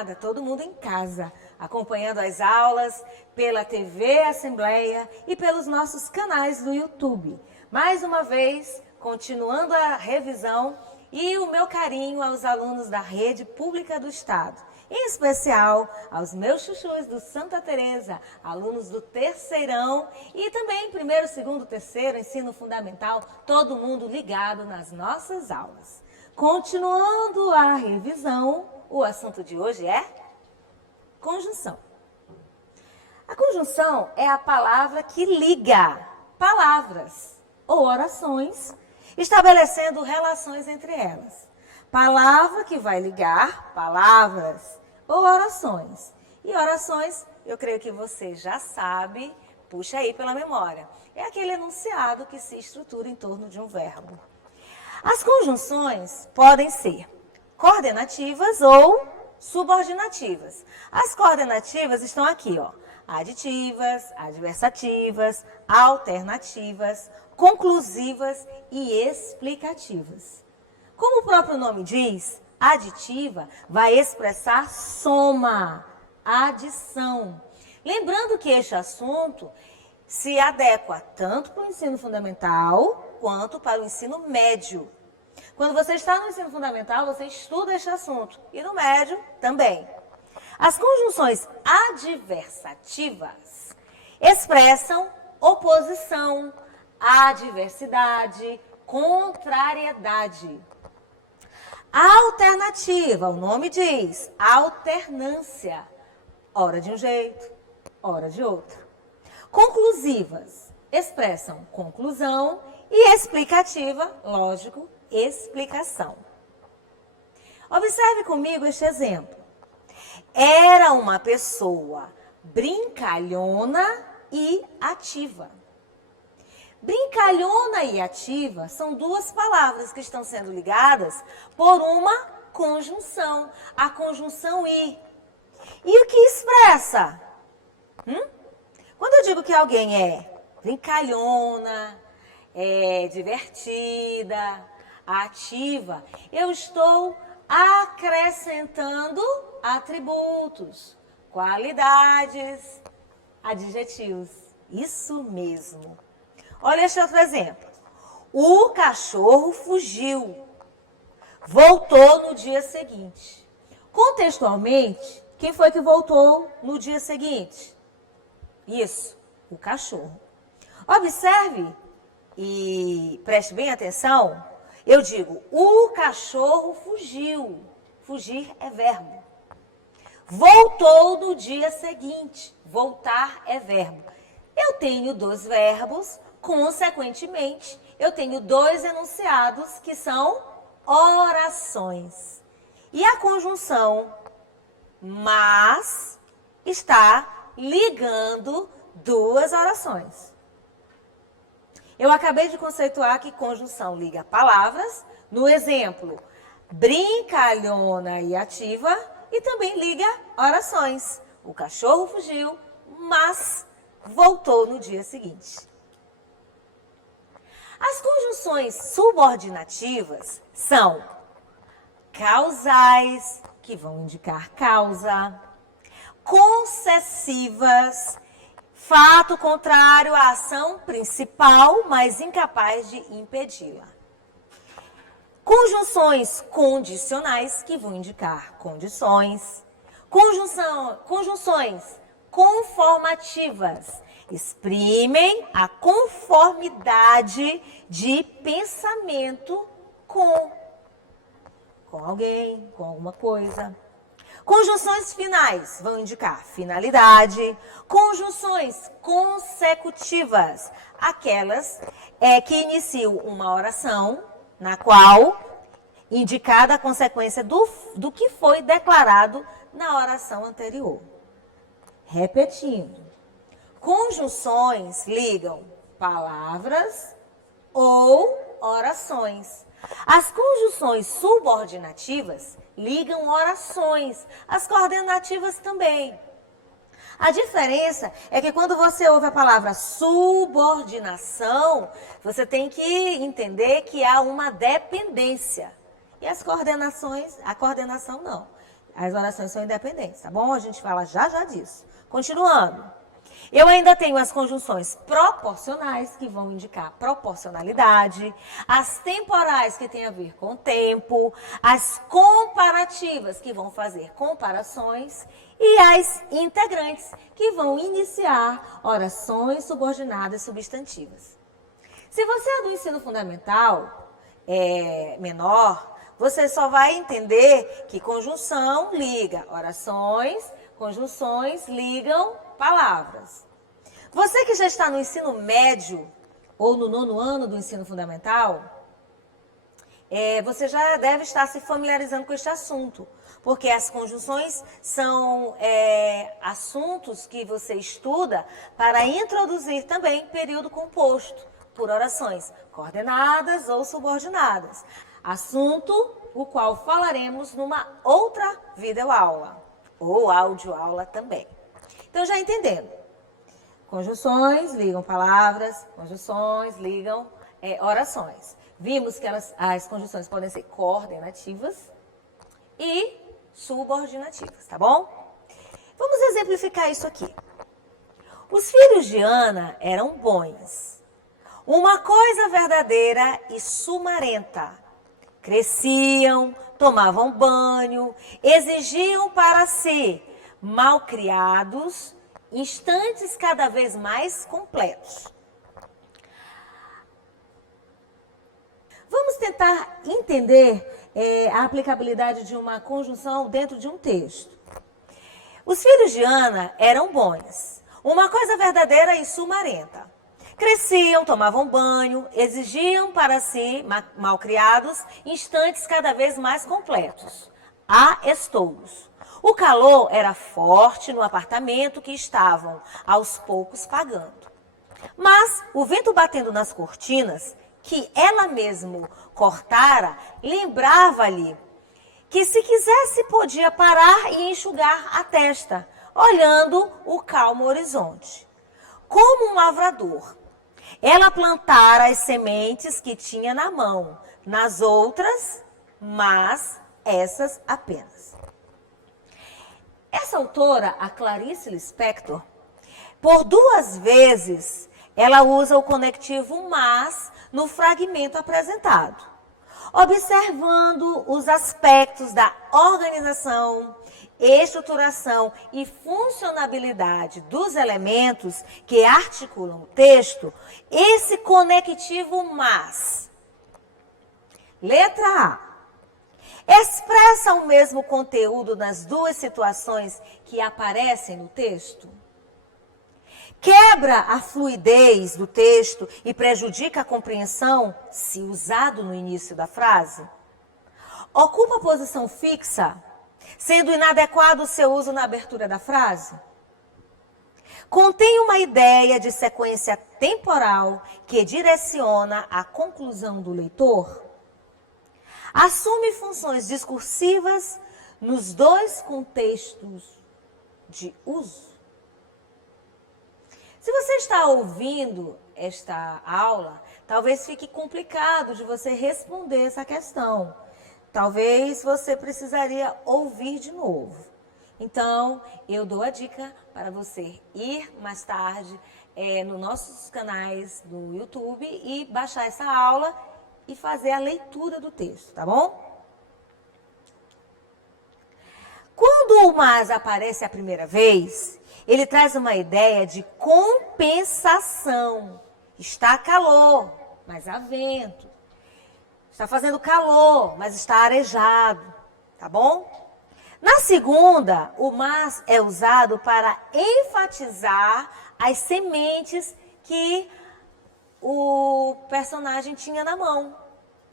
nada, todo mundo em casa, acompanhando as aulas pela TV Assembleia e pelos nossos canais do YouTube. Mais uma vez, continuando a revisão e o meu carinho aos alunos da Rede Pública do Estado, em especial aos meus chuchus do Santa Teresa, alunos do terceirão e também primeiro, segundo, terceiro, ensino fundamental, todo mundo ligado nas nossas aulas. Continuando a revisão, o assunto de hoje é conjunção. A conjunção é a palavra que liga palavras ou orações, estabelecendo relações entre elas. Palavra que vai ligar palavras ou orações. E orações, eu creio que você já sabe, puxa aí pela memória. É aquele enunciado que se estrutura em torno de um verbo. As conjunções podem ser coordenativas ou subordinativas. As coordenativas estão aqui, ó. Aditivas, adversativas, alternativas, conclusivas e explicativas. Como o próprio nome diz, aditiva vai expressar soma, adição. Lembrando que este assunto se adequa tanto para o ensino fundamental quanto para o ensino médio. Quando você está no ensino fundamental, você estuda este assunto e no médio também. As conjunções adversativas expressam oposição, adversidade, contrariedade. A alternativa, o nome diz, alternância, ora de um jeito, ora de outro. Conclusivas expressam conclusão e explicativa, lógico, explicação. Observe comigo este exemplo. Era uma pessoa brincalhona e ativa. Brincalhona e ativa são duas palavras que estão sendo ligadas por uma conjunção, a conjunção i. E o que expressa? Quando eu digo que alguém é brincalhona, é divertida, ativa, eu estou acrescentando atributos, qualidades, adjetivos. Isso mesmo. Olha este outro exemplo. O cachorro fugiu. Voltou no dia seguinte. Contextualmente, quem foi que voltou no dia seguinte? Isso, o cachorro. Observe e preste bem atenção. Eu digo, o cachorro fugiu. Fugir é verbo. Voltou no dia seguinte. Voltar é verbo. Eu tenho dois verbos. Consequentemente, eu tenho dois enunciados que são orações. E a conjunção mas está ligando duas orações. Eu acabei de conceituar que conjunção liga palavras, no exemplo, brincalhona e ativa, e também liga orações. O cachorro fugiu, mas voltou no dia seguinte. As conjunções subordinativas são causais, que vão indicar causa, concessivas, fato contrário à ação principal, mas incapaz de impedi-la. Conjunções condicionais, que vão indicar condições. Conjunções conformativas, exprimem a conformidade de pensamento com alguém, com alguma coisa. Conjunções finais vão indicar finalidade. Conjunções consecutivas, aquelas que iniciam uma oração na qual indicada a consequência do que foi declarado na oração anterior. Repetindo. Conjunções ligam palavras ou orações. As conjunções subordinativas ligam orações. As coordenativas também. A diferença é que quando você ouve a palavra subordinação, você tem que entender que há uma dependência. E as coordenações, a coordenação não. As orações são independentes, tá bom? A gente fala já disso. Continuando. Eu ainda tenho as conjunções proporcionais, que vão indicar proporcionalidade, as temporais, que tem a ver com tempo, as comparativas, que vão fazer comparações, e as integrantes, que vão iniciar orações subordinadas substantivas. Se você é do ensino fundamental menor, você só vai entender que conjunção liga orações, conjunções ligam palavras. Você que já está no ensino médio ou no 9º ano do ensino fundamental, você já deve estar se familiarizando com este assunto, porque as conjunções são assuntos que você estuda para introduzir também período composto por orações coordenadas ou subordinadas. Assunto o qual falaremos numa outra videoaula ou audioaula também. Então, já entendendo. Conjunções ligam palavras, conjunções ligam orações. Vimos que as conjunções podem ser coordenativas e subordinativas, tá bom? Vamos exemplificar isso aqui. Os filhos de Ana eram bons. Uma coisa verdadeira e sumarenta. Cresciam, tomavam banho, exigiam para si malcriados, instantes cada vez mais completos. Vamos tentar entender a aplicabilidade de uma conjunção dentro de um texto. Os filhos de Ana eram bons, uma coisa verdadeira e sumarenta. Cresciam, tomavam banho, exigiam para si, malcriados, instantes cada vez mais completos. Há estouros. O calor era forte no apartamento que estavam, aos poucos, pagando. Mas o vento batendo nas cortinas, que ela mesma cortara, lembrava-lhe que se quisesse podia parar e enxugar a testa, olhando o calmo horizonte. Como um lavrador, ela plantara as sementes que tinha na mão, nas outras, mas essas apenas. Essa autora, a Clarice Lispector, por 2 vezes, ela usa o conectivo mas no fragmento apresentado, observando os aspectos da organização, estruturação e funcionabilidade dos elementos que articulam o texto, esse conectivo mas. Letra A. Expressa o mesmo conteúdo nas 2 situações que aparecem no texto? Quebra a fluidez do texto e prejudica a compreensão se usado no início da frase? Ocupa posição fixa, sendo inadequado o seu uso na abertura da frase? Contém uma ideia de sequência temporal que direciona a conclusão do leitor? Assume funções discursivas nos 2 contextos de uso? Se você está ouvindo esta aula, talvez fique complicado de você responder essa questão. Talvez você precisaria ouvir de novo. Então, eu dou a dica para você ir mais tarde nos nossos canais do YouTube e baixar essa aula e fazer a leitura do texto, tá bom? Quando o mas aparece a primeira vez, ele traz uma ideia de compensação. Está calor, mas há vento. Está fazendo calor, mas está arejado, tá bom? Na segunda, o mas é usado para enfatizar as sementes que o personagem tinha na mão.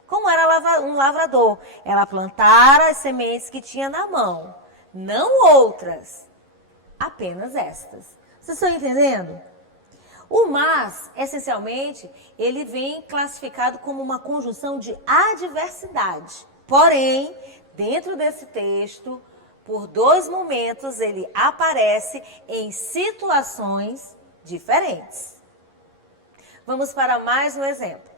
Como era um lavrador, ela plantara as sementes que tinha na mão, não outras, apenas estas. Vocês estão entendendo? O mas, essencialmente, ele vem classificado como uma conjunção de adversidade. Porém, dentro desse texto, por 2 momentos, ele aparece em situações diferentes. Vamos para mais um exemplo.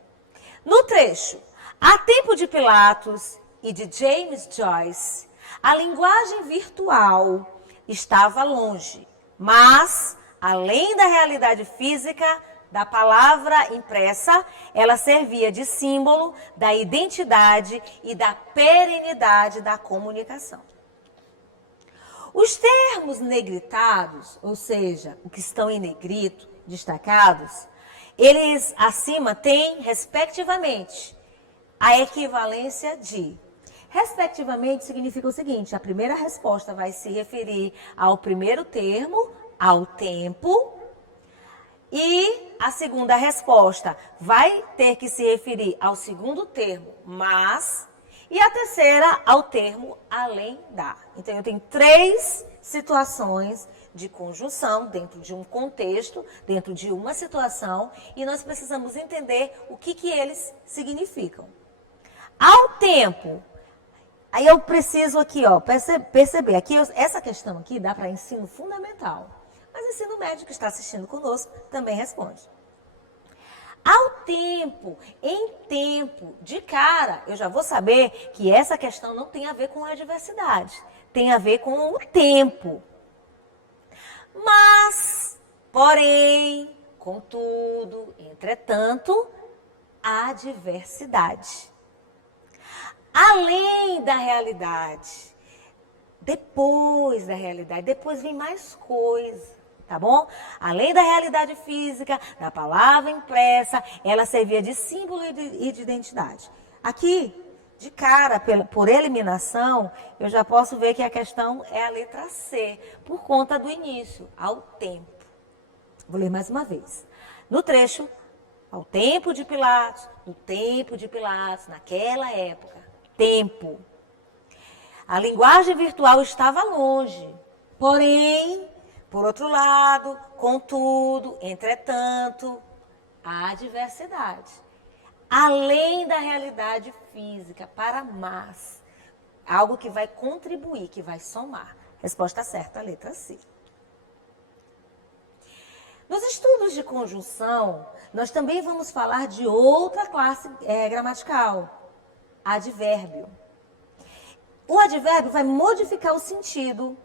No trecho, A Tempo de Pilatos e de James Joyce, A linguagem virtual estava longe, mas, além da realidade física da palavra impressa, ela servia de símbolo da identidade e da perenidade da comunicação. Os termos negritados, ou seja, o que estão em negrito, destacados, eles acima têm, respectivamente, a equivalência de. Respectivamente significa o seguinte: a primeira resposta vai se referir ao primeiro termo, ao tempo, e a segunda resposta vai ter que se referir ao segundo termo, mas, e a terceira ao termo além da. Então, eu tenho 3 situações de conjunção dentro de um contexto, dentro de uma situação, e nós precisamos entender o que eles significam. Ao tempo, aí eu preciso aqui, ó, perceber, aqui essa questão aqui dá para ensino fundamental, mas o ensino médio que está assistindo conosco também responde. Ao tempo, em tempo, de cara, eu já vou saber que essa questão não tem a ver com a adversidade, tem a ver com o tempo. Mas, porém, contudo, entretanto, há diversidade. Além da realidade, depois da realidade, depois vem mais coisa. Tá bom? Além da realidade física, da palavra impressa, ela servia de símbolo e de identidade. Aqui, de cara, por eliminação, eu já posso ver que a questão é a letra C, por conta do início, ao tempo. Vou ler mais uma vez. No trecho, ao tempo de Pilatos, no tempo de Pilatos, naquela época, tempo. A linguagem virtual estava longe, porém, por outro lado, contudo, entretanto, há diversidade. Além da realidade física, para mais. Algo que vai contribuir, que vai somar. Resposta certa, letra C. Nos estudos de conjunção, nós também vamos falar de outra classe gramatical, advérbio. O advérbio vai modificar o sentido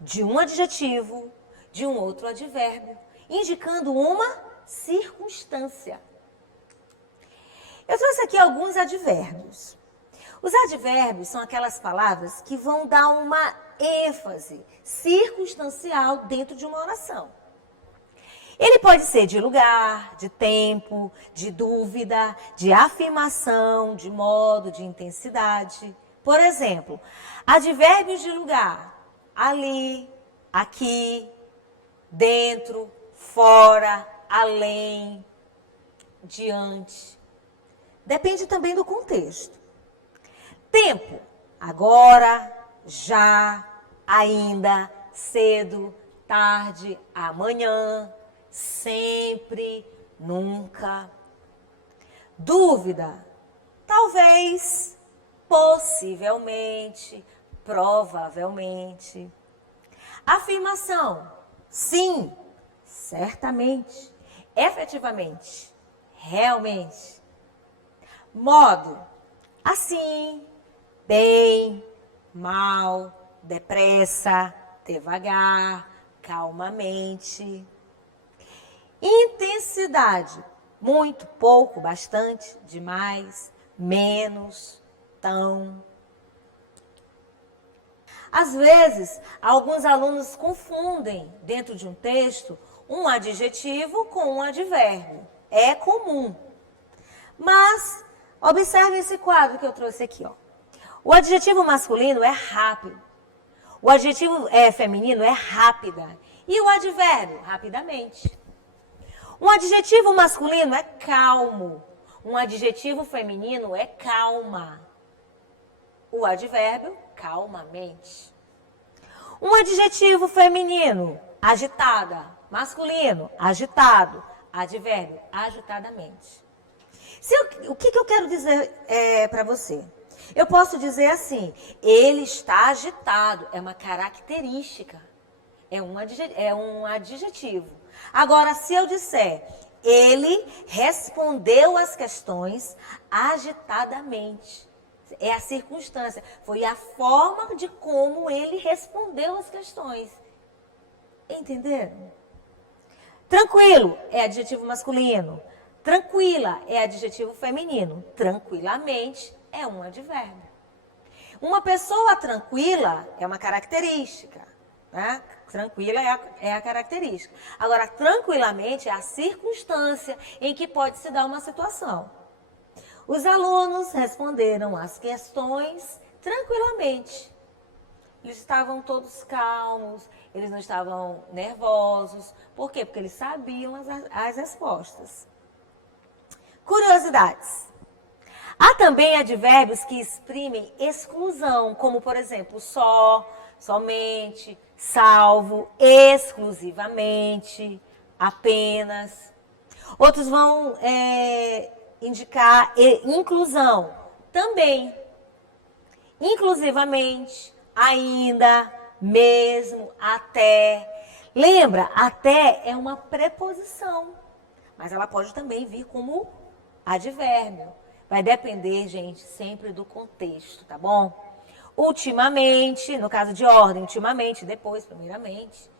de um adjetivo, de um outro advérbio, indicando uma circunstância. Eu trouxe aqui alguns advérbios. Os advérbios são aquelas palavras que vão dar uma ênfase circunstancial dentro de uma oração. Ele pode ser de lugar, de tempo, de dúvida, de afirmação, de modo, de intensidade. Por exemplo, advérbios de lugar: ali, aqui, dentro, fora, além, diante. Depende também do contexto. Tempo: agora, já, ainda, cedo, tarde, amanhã, sempre, nunca. Dúvida: talvez, possivelmente, provavelmente. Afirmação: sim, certamente, efetivamente, realmente. Modo: assim, bem, mal, depressa, devagar, calmamente. Intensidade: muito, pouco, bastante, demais, menos, tão. Às vezes, alguns alunos confundem dentro de um texto um adjetivo com um advérbio. É comum. Mas, observe esse quadro que eu trouxe aqui, ó. O adjetivo masculino é rápido. O adjetivo feminino é rápida. E o advérbio, rapidamente. Um adjetivo masculino é calmo. Um adjetivo feminino é calma. O advérbio, calmamente. Um adjetivo feminino, agitada. Masculino, agitado. Advérbio, agitadamente. O que eu quero dizer para você? Eu posso dizer assim: ele está agitado. É uma característica. É um adjetivo. Agora, se eu disser: ele respondeu às questões agitadamente. É a circunstância. Foi a forma de como ele respondeu as questões. Entenderam? Tranquilo é adjetivo masculino. Tranquila é adjetivo feminino. Tranquilamente é um advérbio. Uma pessoa tranquila é uma característica, né? Tranquila é a característica. Agora, tranquilamente é a circunstância em que pode se dar uma situação. Os alunos responderam às questões tranquilamente. Eles estavam todos calmos, eles não estavam nervosos. Por quê? Porque eles sabiam as respostas. Curiosidades. Há também advérbios que exprimem exclusão, como, por exemplo, só, somente, salvo, exclusivamente, apenas. Outros vão indicar inclusão, também, inclusivamente, ainda, mesmo, até. Lembra, até é uma preposição, mas ela pode também vir como advérbio. Vai depender, gente, sempre do contexto, tá bom? Ultimamente, no caso de ordem, ultimamente, depois, primeiramente.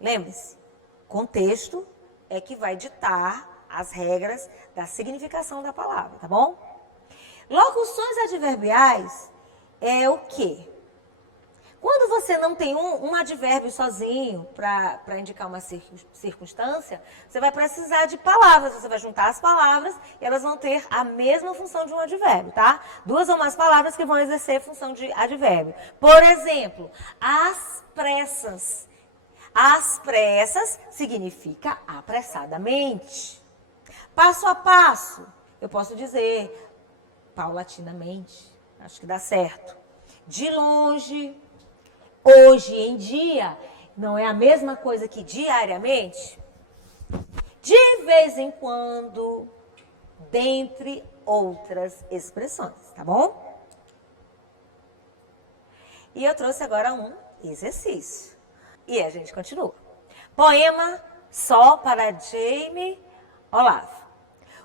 Lembre-se, contexto é que vai ditar as regras da significação da palavra, tá bom? Locuções adverbiais é o quê? Quando você não tem um advérbio sozinho para indicar uma circunstância, você vai precisar de palavras. Você vai juntar as palavras e elas vão ter a mesma função de um advérbio, tá? Duas ou mais palavras que vão exercer função de advérbio. Por exemplo, às pressas. Às pressas significa apressadamente. Passo a passo, eu posso dizer paulatinamente. Acho que dá certo. De longe. Hoje em dia, não é a mesma coisa que diariamente? De vez em quando, dentre outras expressões, tá bom? E eu trouxe agora um exercício. E a gente continua. Poema só para Jamie Olavo.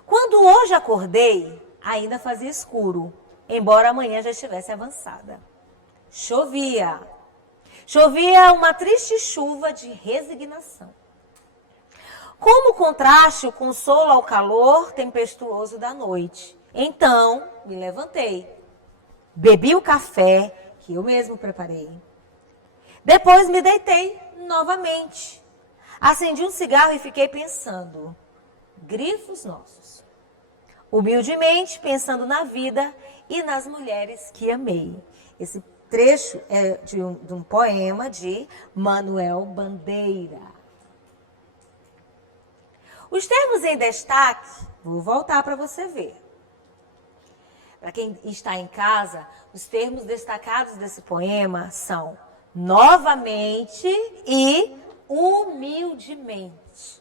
Quando hoje acordei, ainda fazia escuro, embora amanhã já estivesse avançada. Chovia. Chovia uma triste chuva de resignação. Como contraste o consolo ao calor tempestuoso da noite. Então, me levantei. Bebi o café que eu mesmo preparei. Depois me deitei novamente. Acendi um cigarro e fiquei pensando. Grifos nossos. Humildemente pensando na vida e nas mulheres que amei. Esse trecho é de um poema de Manuel Bandeira. Os termos em destaque, vou voltar para você ver. Para quem está em casa, os termos destacados desse poema são novamente e humildemente.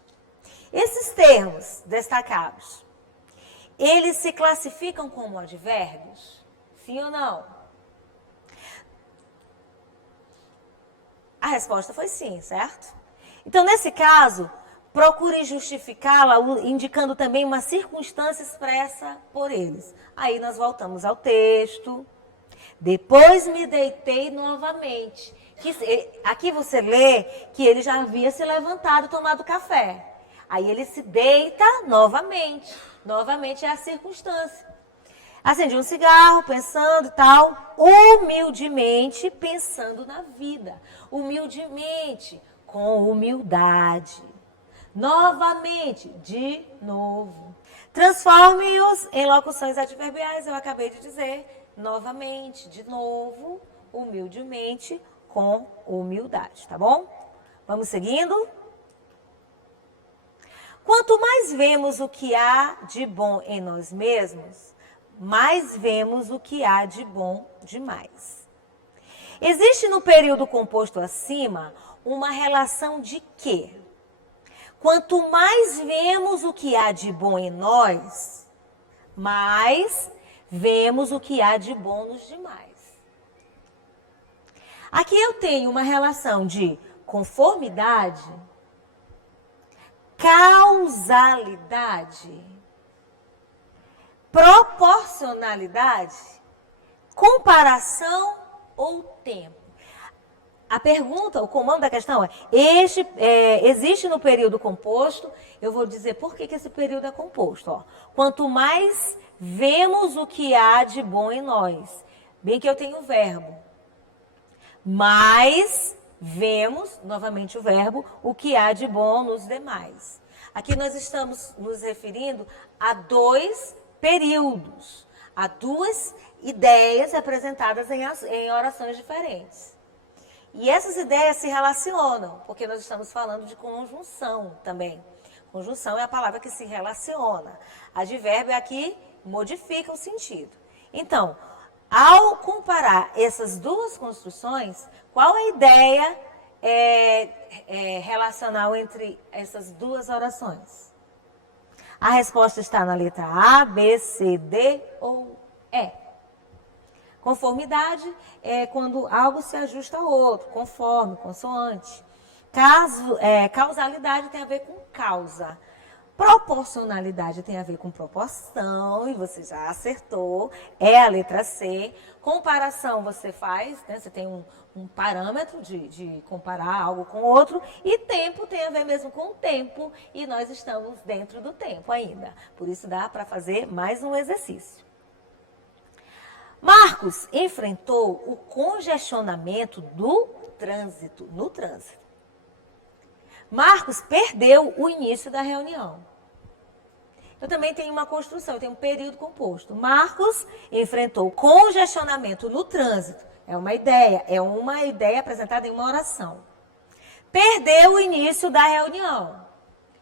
Esses termos destacados, eles se classificam como advérbios? Sim ou não? A resposta foi sim, certo? Então, nesse caso, procure justificá-la indicando também uma circunstância expressa por eles. Aí nós voltamos ao texto. Depois me deitei novamente. Aqui você lê que ele já havia se levantado, tomado café. Aí ele se deita novamente. Novamente é a circunstância. Acendi um cigarro, pensando e tal, humildemente pensando na vida. Humildemente, com humildade. Novamente, de novo. Transforme-os em locuções adverbiais, eu acabei de dizer. Novamente, de novo, humildemente, com humildade, tá bom? Vamos seguindo? Quanto mais vemos o que há de bom em nós mesmos, mais vemos o que há de bom demais. Existe no período composto acima uma relação de quê? Quanto mais vemos o que há de bom em nós, mais vemos o que há de bom nos demais. Aqui eu tenho uma relação de conformidade, causalidade, proporcionalidade comparação ou tempo? A pergunta, o comando da questão é, existe no período composto, eu vou dizer por que esse período é composto. Ó. Quanto mais vemos o que há de bom em nós, bem que eu tenho o verbo, mais vemos, novamente o verbo, o que há de bom nos demais. Aqui nós estamos nos referindo a 2 períodos, a 2 ideias apresentadas em orações diferentes. E essas ideias se relacionam, porque nós estamos falando de conjunção também. Conjunção é a palavra que se relaciona. Advérbio aqui modifica o sentido. Então, ao comparar essas 2 construções, qual a ideia relacional entre essas 2 orações? A resposta está na letra A, B, C, D ou E. Conformidade é quando algo se ajusta ao outro, conforme, consoante. Causalidade tem a ver com causa. Proporcionalidade tem a ver com proporção, e você já acertou, é a letra C. Comparação você faz, né? Você tem um parâmetro de comparar algo com outro, e tempo tem a ver mesmo com tempo, e nós estamos dentro do tempo ainda. Por isso dá para fazer mais um exercício. Marcos enfrentou o congestionamento no trânsito. Marcos perdeu o início da reunião. Eu também tenho uma construção, eu tenho um período composto. Marcos enfrentou congestionamento no trânsito. É uma ideia apresentada em uma oração. Perdeu o início da reunião.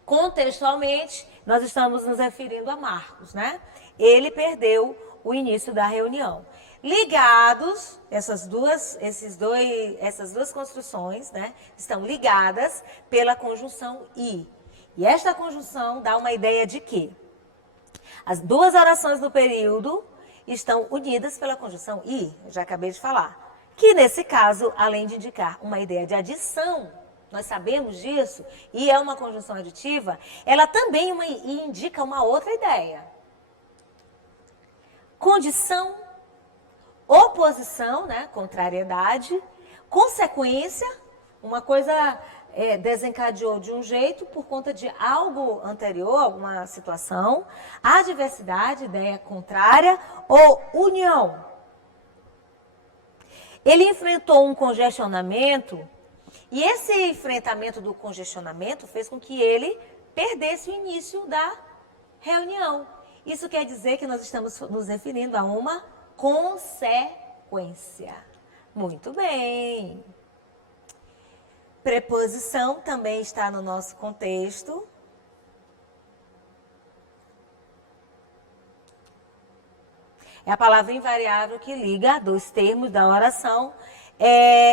Contextualmente, nós estamos nos referindo a Marcos, né? Ele perdeu o início da reunião. Ligados, essas duas construções, né, estão ligadas pela conjunção I. E esta conjunção dá uma ideia de que as 2 orações do período estão unidas pela conjunção I, eu já acabei de falar. Que nesse caso, além de indicar uma ideia de adição, nós sabemos disso, e é uma conjunção aditiva, ela também indica uma outra ideia. Condição, oposição, né, contrariedade, consequência, uma coisa desencadeou de um jeito por conta de algo anterior, alguma situação, adversidade, ideia contrária, ou união. Ele enfrentou um congestionamento, e esse enfrentamento do congestionamento fez com que ele perdesse o início da reunião. Isso quer dizer que nós estamos nos referindo a uma consequência. Muito bem. Preposição também está no nosso contexto. É a palavra invariável que liga 2 termos da oração,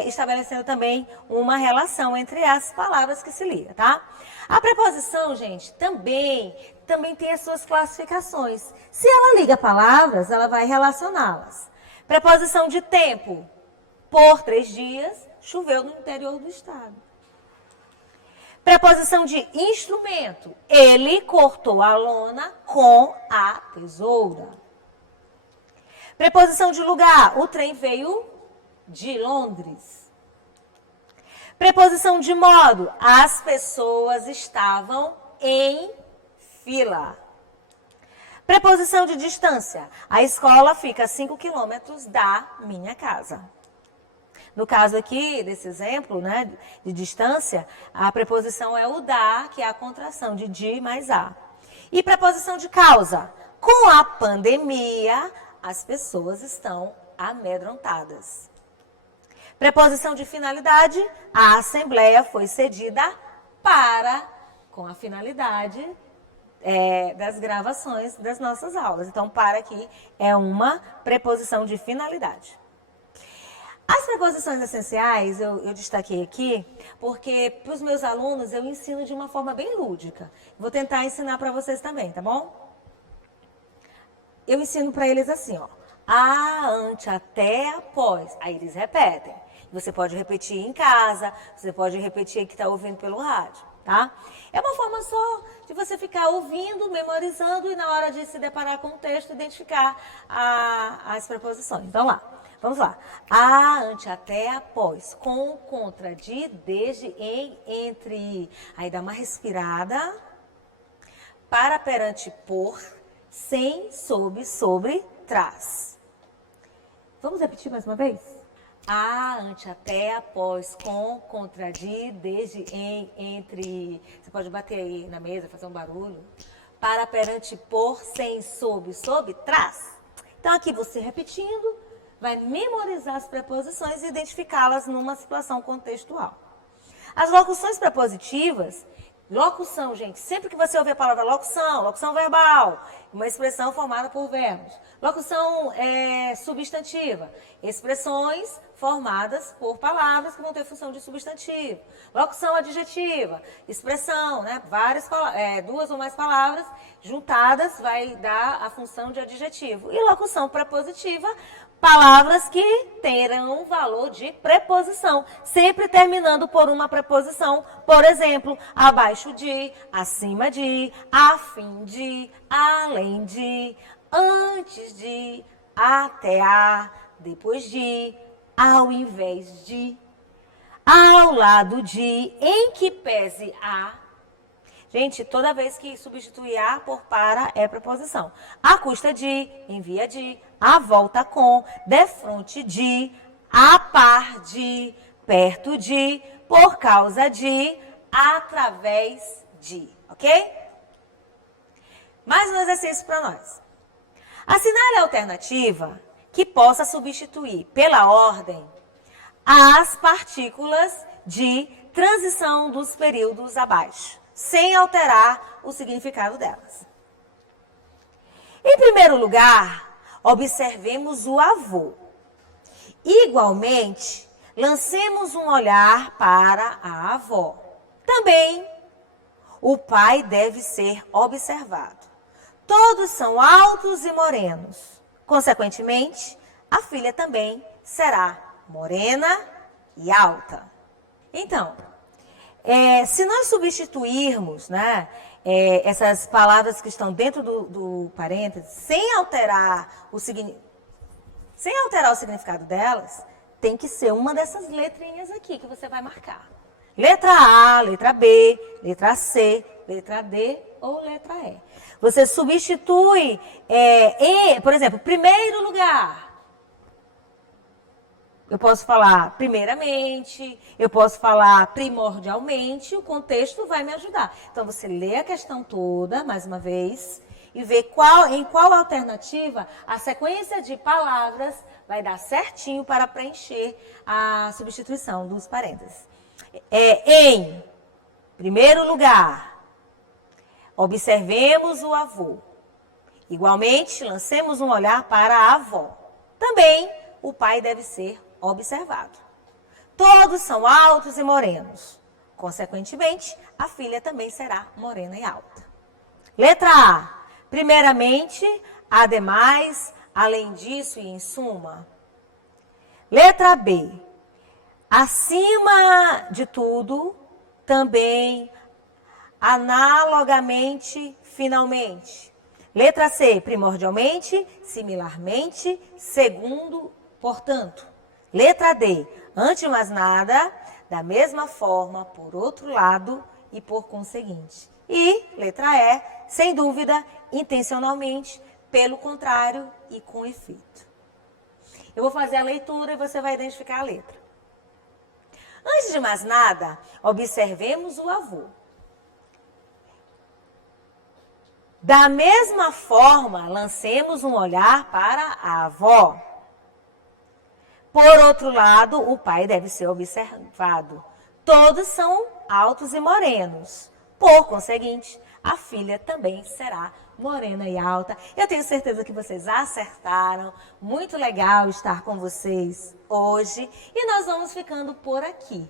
estabelecendo também uma relação entre as palavras que se ligam, tá? A preposição, gente, também tem as suas classificações. Se ela liga palavras, ela vai relacioná-las. Preposição de tempo. Por 3 dias, choveu no interior do estado. Preposição de instrumento. Ele cortou a lona com a tesoura. Preposição de lugar. O trem veio de Londres. Preposição de modo. As pessoas estavam em fila. Preposição de distância. A escola fica a 5 quilômetros da minha casa. No caso aqui, desse exemplo, né, de distância, a preposição é o da, que é a contração de mais a. E preposição de causa. Com a pandemia, as pessoas estão amedrontadas. Preposição de finalidade. A assembleia foi cedida com a finalidade das gravações das nossas aulas. Então, para aqui é uma preposição de finalidade. As preposições essenciais eu destaquei aqui porque para os meus alunos eu ensino de uma forma bem lúdica. Vou tentar ensinar para vocês também, tá bom? Eu ensino para eles assim, ó. A, ante, até, após. Aí eles repetem. Você pode repetir em casa, você pode repetir que está ouvindo pelo rádio, tá? É uma forma só de você ficar ouvindo, memorizando e na hora de se deparar com o texto, identificar as preposições. Então lá, vamos lá. A, ante, até, após, com, contra, de, desde, em, entre. Aí dá uma respirada. Para, perante, por, sem, sob, sobre, trás. Vamos repetir mais uma vez? A, ante, até, após, com, contra, de, desde, em, entre. Você pode bater aí na mesa, fazer um barulho. Para, perante, por, sem, sob, sobre, trás. Então aqui você repetindo, vai memorizar as preposições e identificá-las numa situação contextual. As locuções prepositivas, locução, gente, sempre que você ouvir a palavra locução, locução verbal, uma expressão formada por verbos. Locução substantiva, expressões formadas por palavras que vão ter função de substantivo. Locução adjetiva, expressão, né, duas ou mais palavras juntadas vai dar a função de adjetivo. E locução prepositiva, palavras que terão valor de preposição, sempre terminando por uma preposição. Por exemplo, abaixo de, acima de, a fim de, além de, antes de, até a, depois de, ao invés de, ao lado de, em que pese a. Gente, toda vez que substituir a por para é preposição. À custa de, em via de, à volta com, defronte de, a par de, perto de, por causa de, através de, ok? Mais um exercício para nós. Assinale a alternativa que possa substituir pela ordem as partículas de transição dos períodos abaixo, sem alterar o significado delas. Em primeiro lugar, observemos o avô. Igualmente, lancemos um olhar para a avó. Também, o pai deve ser observado. Todos são altos e morenos. Consequentemente, a filha também será morena e alta. Então, se nós substituirmos, né, essas palavras que estão dentro do parênteses, sem alterar o significado delas, tem que ser uma dessas letrinhas aqui que você vai marcar. Letra A, letra B, letra C, letra D ou letra E. Você substitui, por exemplo, primeiro lugar. Eu posso falar primeiramente, eu posso falar primordialmente, o contexto vai me ajudar. Então, você lê a questão toda, mais uma vez, e vê em qual alternativa a sequência de palavras vai dar certinho para preencher a substituição dos parênteses. Em primeiro lugar, observemos o avô. Igualmente, lancemos um olhar para a avó. Também, o pai deve ser observado. Todos são altos e morenos. Consequentemente, a filha também será morena e alta. Letra A. Primeiramente, ademais, além disso e em suma. Letra B. Acima de tudo, também, analogamente, finalmente. Letra C. Primordialmente, similarmente, segundo, portanto. Letra D, antes de mais nada, da mesma forma, por outro lado e por conseguinte. E letra E, sem dúvida, intencionalmente, pelo contrário e com efeito. Eu vou fazer a leitura e você vai identificar a letra. Antes de mais nada, observemos o avô. Da mesma forma, lancemos um olhar para a avó. Por outro lado, o pai deve ser observado. Todos são altos e morenos. Por conseguinte, a filha também será morena e alta. Eu tenho certeza que vocês acertaram. Muito legal estar com vocês hoje. E nós vamos ficando por aqui.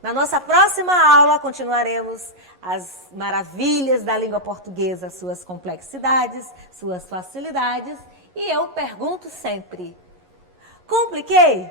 Na nossa próxima aula, continuaremos as maravilhas da língua portuguesa, suas complexidades, suas facilidades. E eu pergunto sempre: compliquei?